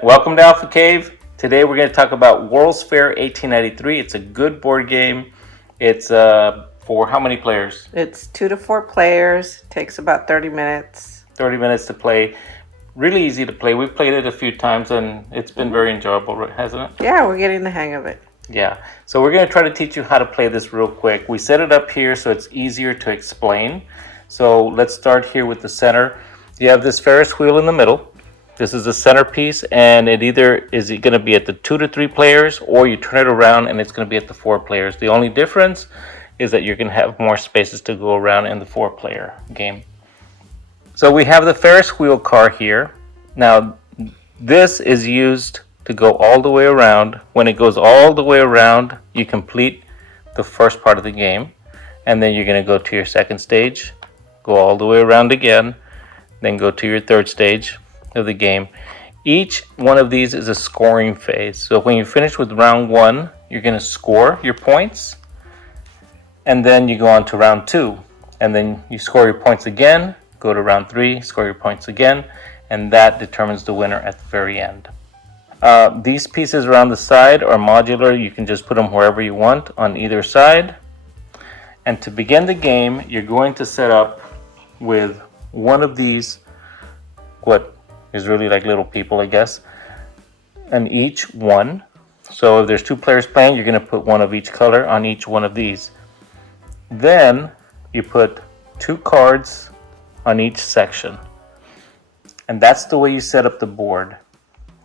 Welcome to Alpha Cave. Today we're going to talk about World's Fair 1893. It's a good board game. It's for how many players? It's 2 to 4 players. Takes about 30 minutes. 30 minutes to play. Really easy to play. We've played it a few times and it's been very enjoyable, hasn't it? Yeah, we're getting the hang of it. Yeah. So we're going to try to teach you how to play this real quick. We set it up here so it's easier to explain. So let's start here with the center. You have this Ferris wheel in the middle. This is the centerpiece, and it either is going to be at the 2 to 3 players, or you turn it around and it's going to be at the 4 players. The only difference is that you're going to have more spaces to go around in the 4-player game. So we have the Ferris wheel car here. Now, this is used to go all the way around. When it goes all the way around, you complete the first part of the game, and then you're going to go to your second stage, go all the way around again, then go to your third stage of the game. Each one of these is a scoring phase. So when you finish with round 1, you're going to score your points, and then you go on to round 2, and then you score your points again, go to round 3, score your points again, and that determines the winner at the very end. These pieces around the side are modular. You can just put them wherever you want on either side. And to begin the game, you're going to set up with one of these, what is really like little people, I guess, and each one. So if there's 2 players playing, you're going to put one of each color on each one of these. Then you put 2 cards on each section. And that's the way you set up the board.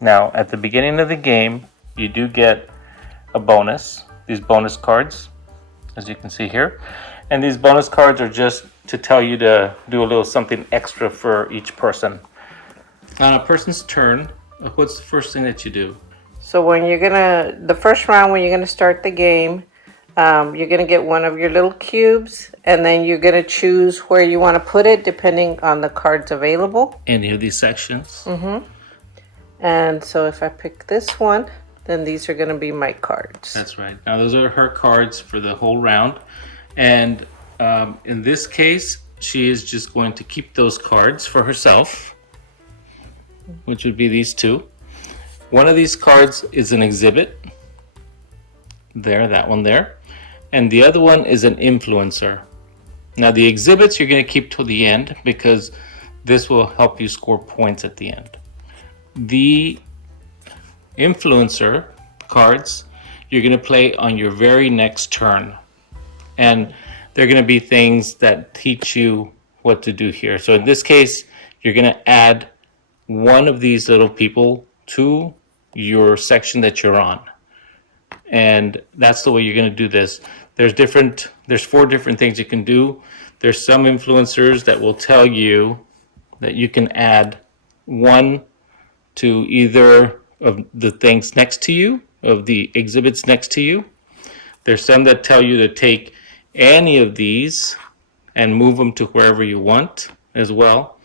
Now, at the beginning of the game, you do get a bonus, these bonus cards, as you can see here. And these bonus cards are just to tell you to do a little something extra for each person. On a person's turn, what's the first thing that you do? So the first round when you're gonna start the game, you're gonna get one of your little cubes, and then you're gonna choose where you want to put it depending on the cards available. Any of these sections? And so if I pick this one, then these are gonna be my cards. That's right. Now those are her cards for the whole round. And in this case, she is just going to keep those cards for herself, which would be these 2. One of these cards is an exhibit. There, that one there. And the other one is an influencer. Now the exhibits you're going to keep till the end because this will help you score points at the end. The influencer cards you're going to play on your very next turn. And they're going to be things that teach you what to do here. So in this case, you're going to add one of these little people to your section that you're on. And that's the way you're going to do this. There's 4 different things you can do. There's some influencers that will tell you that you can add one to either of the things next to you, of the exhibits next to you. There's some that tell you to take any of these and move them to wherever you want as well.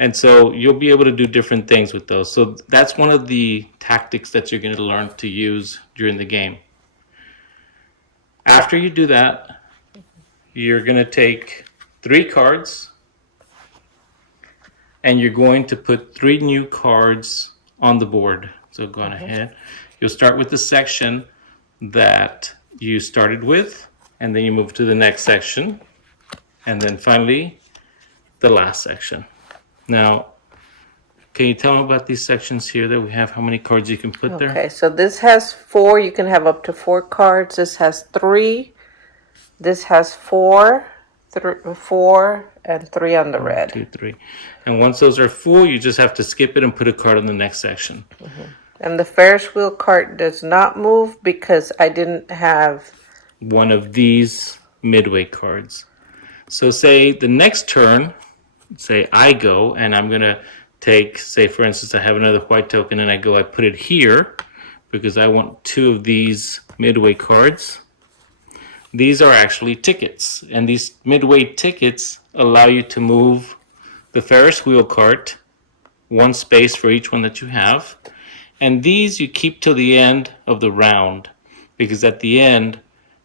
And so you'll be able to do different things with those. So that's one of the tactics that you're going to learn to use during the game. After you do that, you're going to take 3 cards and you're going to put 3 new cards on the board. So go on ahead. You'll start with the section that you started with, and then you move to the next section, and then finally the last section. Now, can you tell me about these sections here that we have, how many cards you can put there? Okay, so this has 4. You can have up to 4 cards. This has 3. This has 4, 4, and 3 on the red. 2, 3. And once those are full, you just have to skip it and put a card on the next section. And the Ferris wheel cart does not move because I didn't have one of these midway cards. So say the next turn, say I go, and I'm going to take, say for instance, I have another white token, and I put it here because I want 2 of these midway cards. These are actually tickets, and these midway tickets allow you to move the Ferris wheel cart 1 space for each one that you have. And these you keep till the end of the round, because at the end,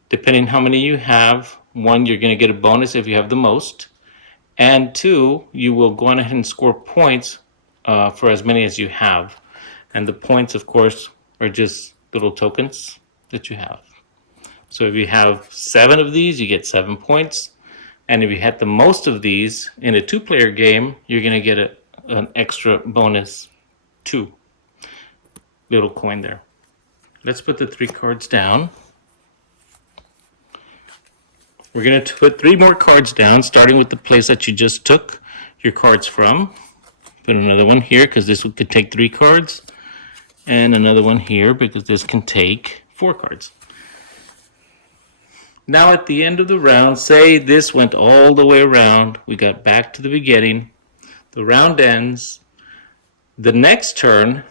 depending how many you have, 1, you're going to get a bonus if you have the most, and 2, you will go on ahead and score points for as many as you have. And the points, of course, are just little tokens that you have. So if you have 7 of these, you get 7 points. And if you had the most of these in a 2-player game, you're going to get an extra bonus 2 little coin there. Let's put the 3 cards down. We're going to put 3 more cards down, starting with the place that you just took your cards from. Put another one here because this could take 3 cards. And another one here because this can take 4 cards. Now at the end of the round, say this went all the way around. We got back to the beginning. The round ends. The next turn,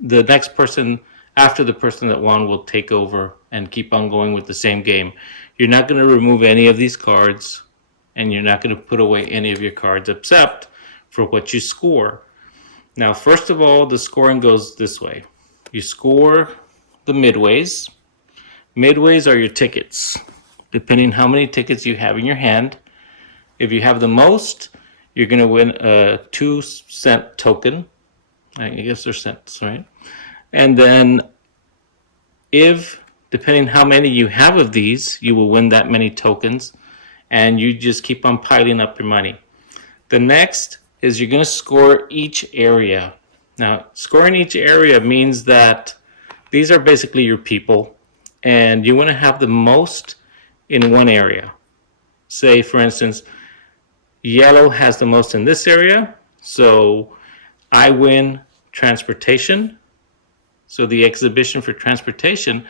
the next person after the person that won will take over and keep on going with the same game. You're not going to remove any of these cards, and you're not going to put away any of your cards except for what you score. Now, first of all, the scoring goes this way. You score the midways. Midways are your tickets, depending how many tickets you have in your hand. If you have the most, you're going to win a 2-cent token. I guess they're cents, right? And then if, depending how many you have of these, you will win that many tokens, and you just keep on piling up your money. The next is you're going to score each area. Now, scoring each area means that these are basically your people, and you want to have the most in one area. Say, for instance, yellow has the most in this area, so I win transportation. So the exhibition for transportation,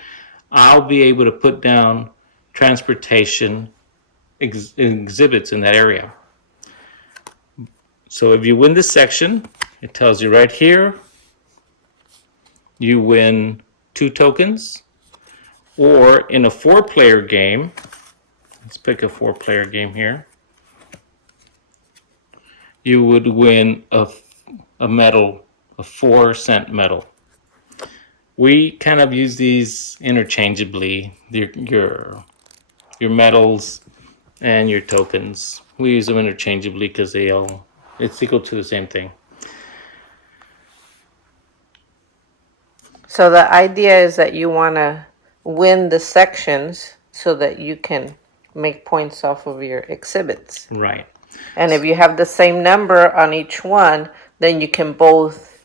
I'll be able to put down transportation exhibits in that area. So if you win this section, it tells you right here, you win 2 tokens. Or in a 4-player game, let's pick a 4-player game here, you would win a medal, a 4-cent medal. We kind of use these interchangeably, your medals and your tokens. We use them interchangeably because it's equal to the same thing. So the idea is that you want to win the sections so that you can make points off of your exhibits. Right. And if you have the same number on each one, then you can both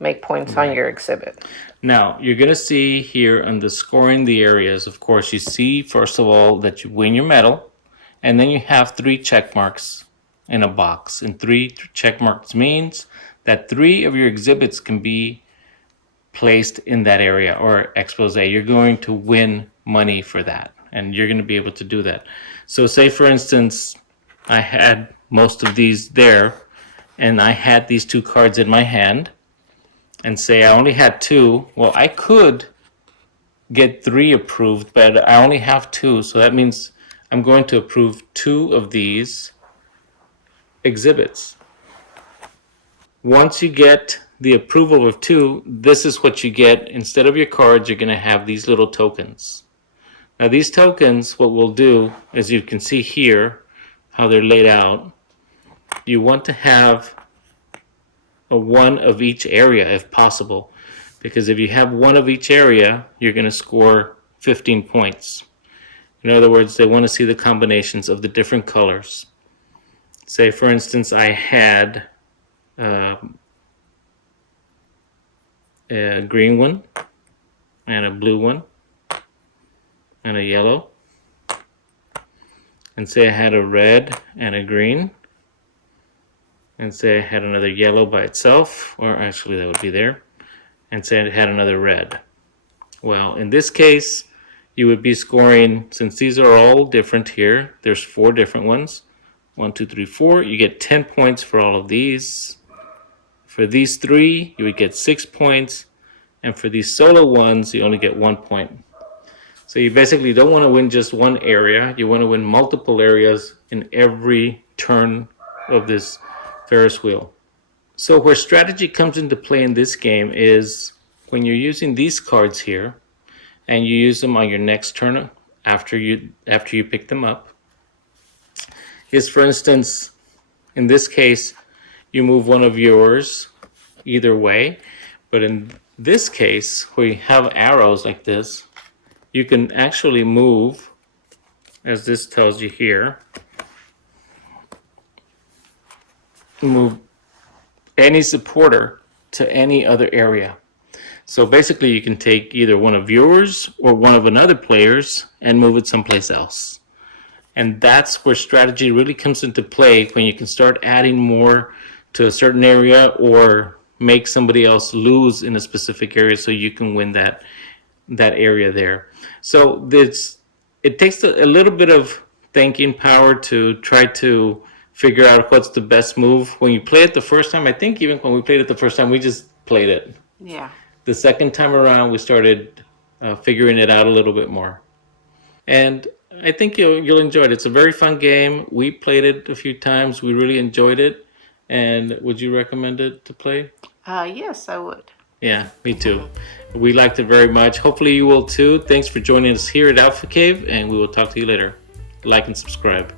make points on your exhibit. Now, you're going to see here on the scoring the areas, of course, you see, first of all, that you win your medal, and then you have 3 check marks in a box. And 3 check marks means that 3 of your exhibits can be placed in that area or expose. You're going to win money for that, and you're going to be able to do that. So say, for instance, I had most of these there, and I had these 2 cards in my hand, and say I only had 2, well, I could get 3 approved, but I only have 2, so that means I'm going to approve 2 of these exhibits. Once you get the approval of 2, this is what you get. Instead of your cards, you're going to have these little tokens. Now these tokens, what we'll do, as you can see here, how they're laid out, you want to have a 1 of each area if possible, because if you have 1 of each area, you're going to score 15 points. In other words, they want to see the combinations of the different colors. Say, for instance, I had a green one, and a blue one, and a yellow. And say I had a red and a green. And say I had another yellow by itself, or actually that would be there. And say I had another red. Well, in this case, you would be scoring, since these are all different here, there's 4 different ones. 1, 2, 3, 4. You get 10 points for all of these. For these 3, you would get 6 points. And for these solo ones, you only get 1 point. So you basically don't want to win just one area. You want to win multiple areas in every turn of this Ferris wheel. So where strategy comes into play in this game is when you're using these cards here, and you use them on your next turn after you pick them up, is, for instance, in this case, you move one of yours either way, But in this case, where you have arrows like this, you can actually move, as this tells you here, move any supporter to any other area. So basically you can take either one of yours or one of another player's and move it someplace else. And that's where strategy really comes into play, when you can start adding more to a certain area or make somebody else lose in a specific area so you can win that area there. So it takes a little bit of thinking power to try to figure out what's the best move. When you play it the first time, I think even when we played it the first time, we just played it. Yeah. The second time around, we started figuring it out a little bit more. And I think you'll enjoy it. It's a very fun game. We played it a few times. We really enjoyed it. And would you recommend it to play? Yes, I would. Yeah, me too. We liked it very much. Hopefully you will too. Thanks for joining us here at Alpha Cave, and we will talk to you later. Like and subscribe.